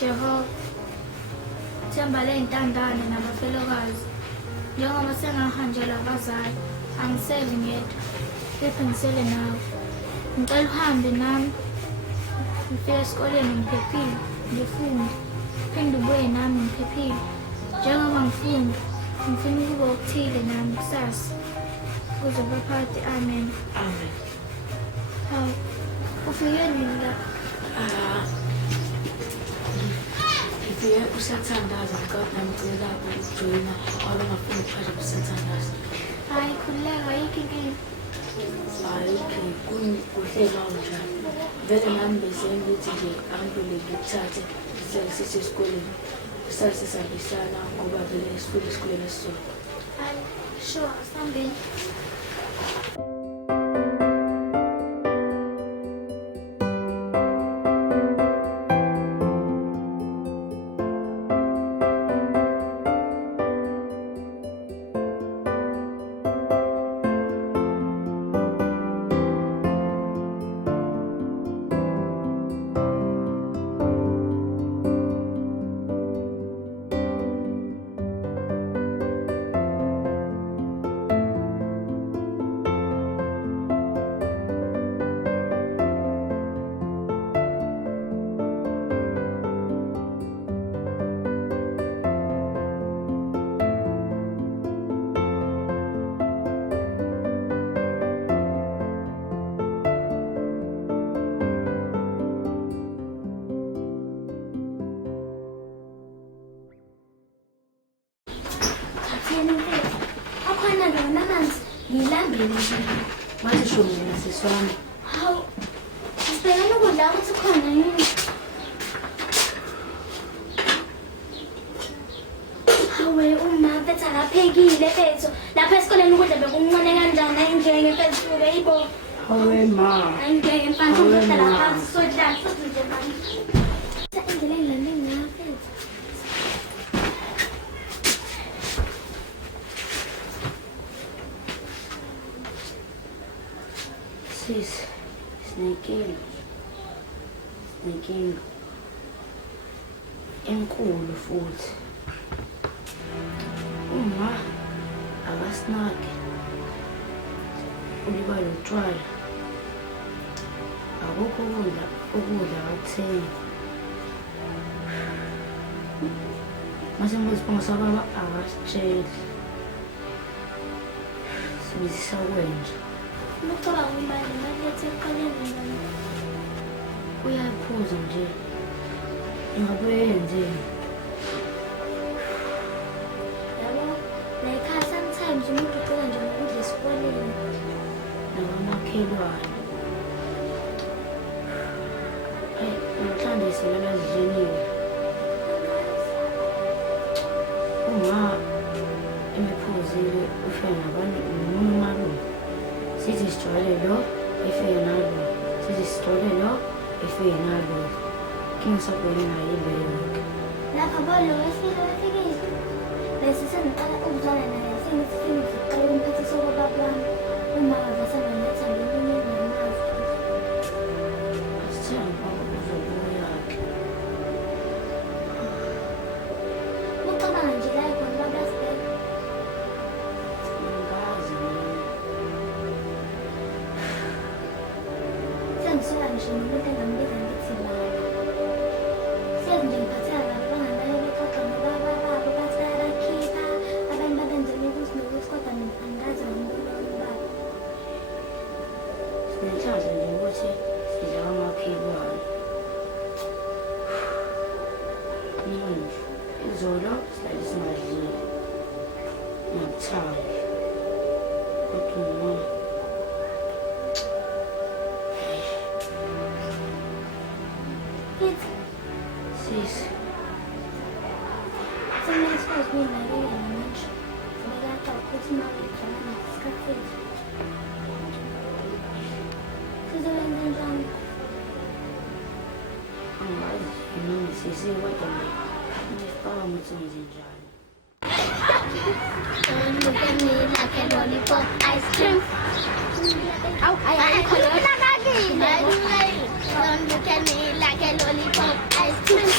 Jehova, themba ley'ntandane nabafelokazi, njengoba sengahanjelwa abazali, angisele ngedwa, kepha ngisele nawe. Ngicela uhambe nami, ngifike esikoleni ngiphephile, ngifunde, phinde ubuye nami ngiphephile. Njengoba ngifunda, ngifuna ukuba okuthile nami kusasa, kuze baphakathi. Amen. Amen. Hawu, ufike nini la? Ngifike kusathandaza ngicela ukujoyina ngoba ngafuna ukuphasha kusathandaza. Hayi, khululeka, ayikho inkinga. Hayi, kuhle kanjani. Vele nami besengithi nje angibule ngikuthathe sihlale esikoleni. Sisahambisana ngoba vele sifuna esikoleni esisodwa. Hayi, sure, asihambeni. Akhona lona amanzi ngilambele nje. Manje sho mina siswami. Hawu, sibhekane ukudla ukuthi khona yini? Hawe, uma bethu akaphekile bethu. Lapha esikoleni ukudla bekuncane kanjani ayingeke bethu beyibo. Hawe ma. Ayingeke mfana uzohlala phansi sodlala futhi nje manje. Indlela engilande ngayo bethu. Sis, sinenkinga enkulu futhi. Uma akasinake ulibala utshwala, akukho ukudla akuthengi. Mase ngizibonga sababa akasitsheli, sibizisa kwenje. Ngicabanga imali lethe eqaleni mina. Uyaphuza nje. Ingabe yenzeni? Yabo, like sometimes umuntu ucela nje ukudla esikoleni. Nabamakhelwane. Ngithanda isilala zidleniwe. Uma emiphuzile ufike nabanye nomunye umalume. Sithi sijwayele lo, efike nalo. Sithi sijwayele lo, efike nalo. Kingisabhekene naye ibele lonke. Lapha bolo wefike. Bese sengiqala ukuzwana naye sengifike ngiqala umphathi sokubaba wami. Uma bese benetha ngelinye namazi. Asithemba uzobuyakhe. Ucabanga nje la khona baba sibheke. Ngazi mina. Sengisola ngisho nomuntu engambiza ngithi mama. Siyazi nje ngiphatheka kabi banganayo bexoxa nobaba babo bathi bayabakhipha, abanye babenzela ukuthi nokuthi kodwa angazi ngambona ubaba. Sinenhlanhla nje ukuthi sidla kamakhelwane. Manje, izolo sihlale singadlile. Ngiyakuthanda. Kodwa uma Kithi, sis, semele sikwazi ukuyinakekela manje. Ngibekade ukuthi uma udlala ngesikhathi sethu. Sizoyenza njani? angazi yini sisi kodwa ngifaka ukuthi ngenze njani. Don't look at me like a lollipop ice cream. Don't look at me like a lollipop ice cream.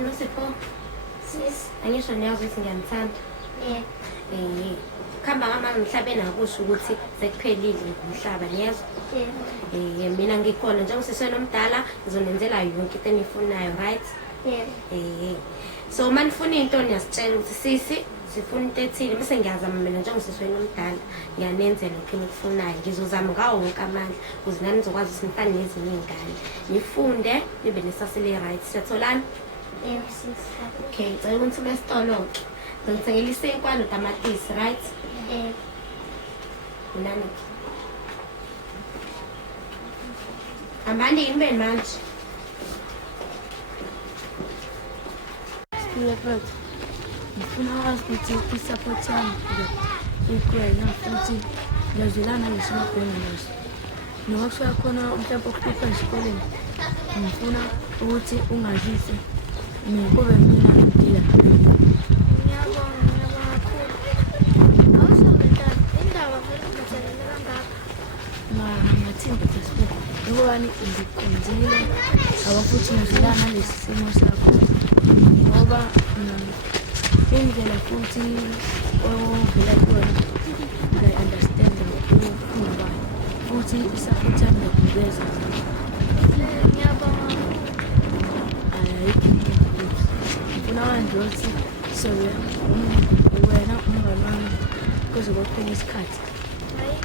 Nosipho, Sis. angisho niyazi ukuthi ngiyanithanda. Yebo. Khamba ngamanga emhlabeni akusho ukuthi sekuphelile ngomhlaba niyezwa. Yebo. Mina ngikhona njengoSisweni omdala ngizonenzela yonke into enifunayo, right? Yebo. So manifuna into niyasitshela ukuthi sisi sifuna into ethile bese ngiyazama mina njengosisweni omdala ngiyanenzela lokho enikufunayo ngizozama ngawo wonke amandla ukuze nani nizokwazi ukuthi nifane nezinye iy'ngane nifunde nibe nesasele right. Siyatholana? Yebo sis. Okay, ngicela ukuthi mesitolo-ke ngizongithengela isinkwa notamatisi, right? Yebo. Unani-ke hambani nibe manje. Sipilefethu, ngifuna wazi ukuthi i-support yami ikwena futhi ngiyazwelana ngesimabhenge naso. Noma kusuka khona mhlawumpe okuhlupha esikoleni, ngifuna ukuthi ungazise kube mina ngidila. Ngiyabonga kakhulu. Awusho-ke Ntate, indaba vele ungathelele kangaka. Ngathini sasibona ukubani ngikwenzile aba futhi ngizwelana nalesi simo sakho ngoba indlela futhi ovela kuyona ngiyayi-understand ngoba futhi i-support yami ngiyakubeza. Ngiyabonga. Ngifuna manje ukuthi sobe wena umngani wami kuze kokuphela isikhathi. Hayi.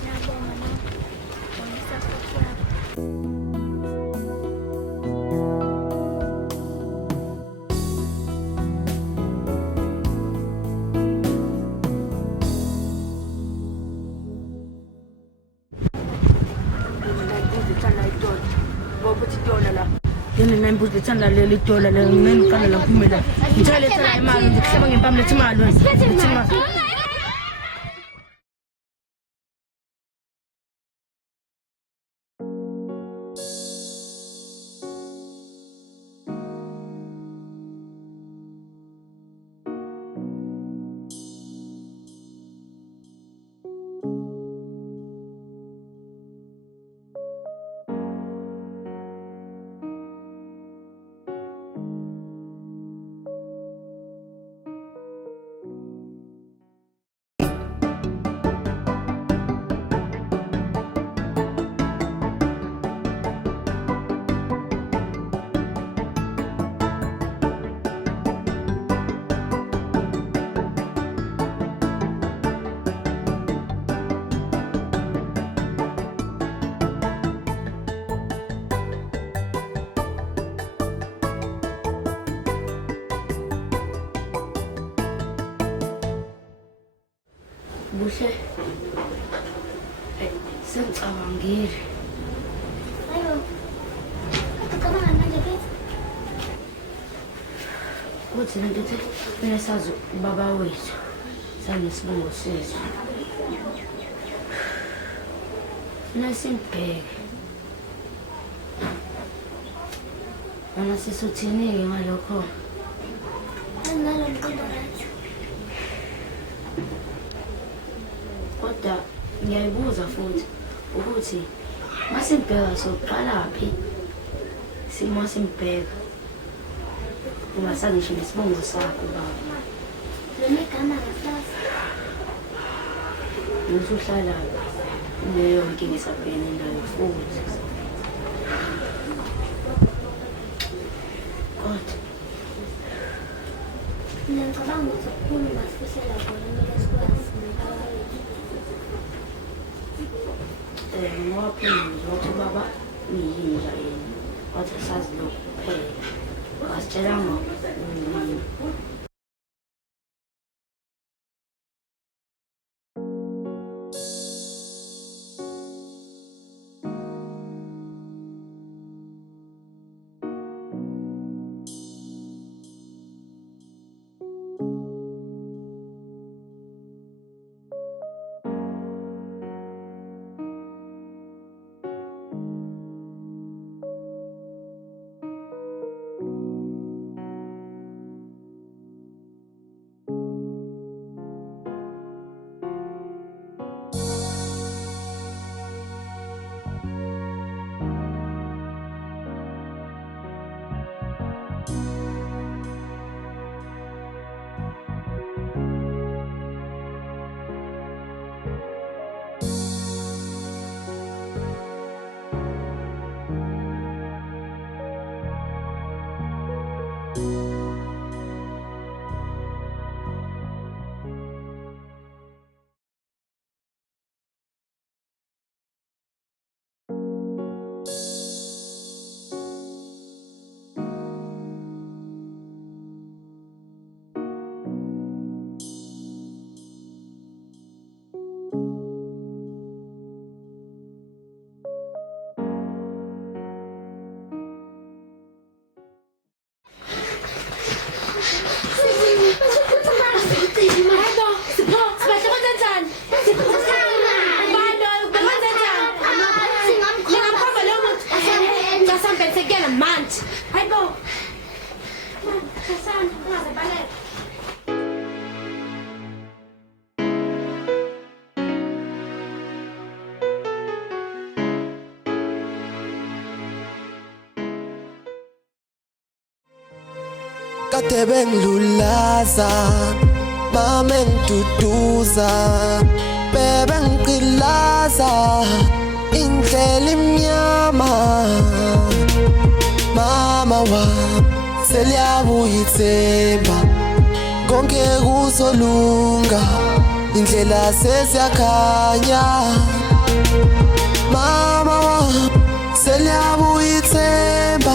Ngiyabonga no. Ngisaphothi yakho. Yena nayimbuzi lethanda leli dola le ngiqala la kumela. Ngithole lethanda imali ngikuhleba ngempamela imali wena. Buhle. Sengicabangile. Ayo. Ucabanga manje kithi? Kuthi lento ethi kumele sazi ubaba wethu sanesibongo sethu. Funa simbheke. Wena sisuthini-ke ngalokho? Anginalo mqondo right. Kodwa ngiyayibuza futhi ukuthi masimbheka soqalaphi simo simbheka ungasazi ngisho nesibongo sakho baba. Lona igama ngasazi. Usuhlala leyo nkinga esabhekene nayo futhi. Kodwa Mina ngicabanga ukuthi okukhulu ungasifihlela khona kumele sikwazi ngobaba wethu. ngoba phela ngizothi ubaba uyinja yena wathi asazi lokhu kuphela wasitshelanga kade bengilulaza mama engduduza bebe ngiqilaza indlela imnyama mama wami seliyabuya ithemba konke kuzolunga indlela sesiyakhanya mama wami seliyabuya ithemba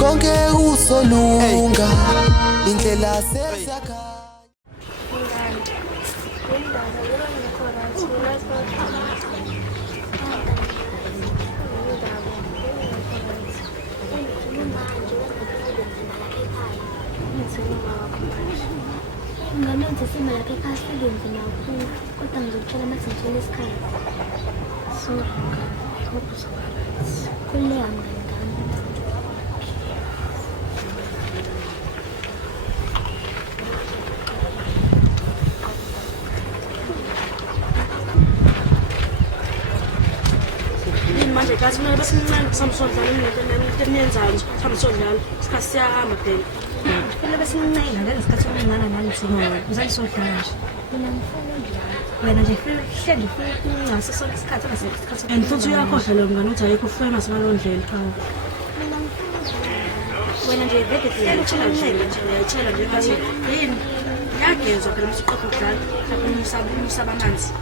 konke kuzolunga indlela sesiyakhanya. Ngamenze simalapha ekhaya sibenze nakho kodwa ngizokutshela uma sengitshela isikhathi so khululeka mngani ngami. Yini manje kathi mina besimncane samsodlala into eniyenzayo nje samsodlala isikhathi siyahamba phela phela besimncane ngale sikhathi somncane nalithini uzalisodlala nje Mina ngifuna njalo. wena nje hleli ngaso sonke isikhathi ngasesikhathi and futhi uyakhohlwa lo mngane uthi ayikho famous ngalo ndlela hawo Mina ngifuna njalo. wena nje vele uyatshela nje uyatshela nje ngathi yini yagezwa phela mase uqeda ukudlala umsaba amanzi.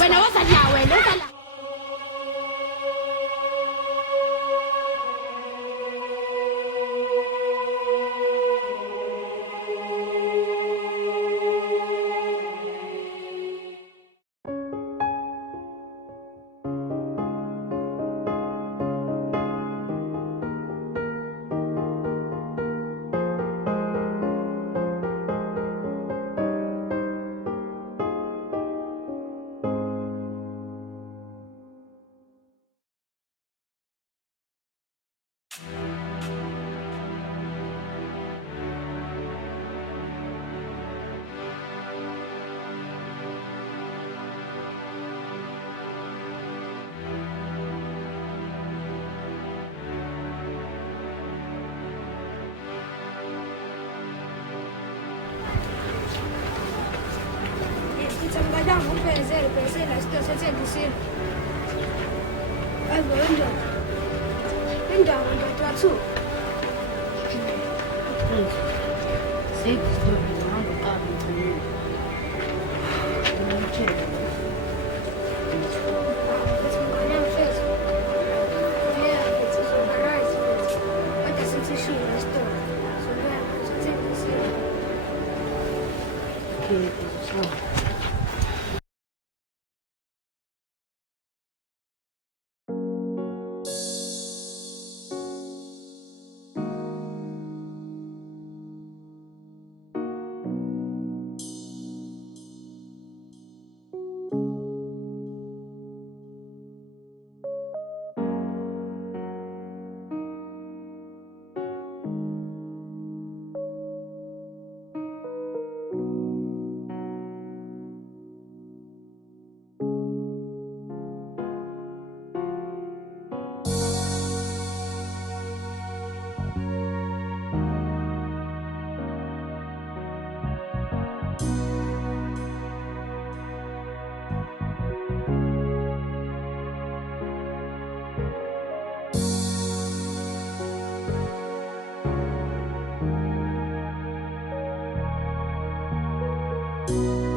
Wena wazala wena wazala Mnganami ungifezele phela isito sethembisile. Ayibo indoda. Indawo ndoda wathu. Sekustory ngihamba uqala ngicela. Ngitshela. Bese mnganami feza. Yeah, it's so nice. What does it show the story? So yeah, sethembisile. Okay, so you.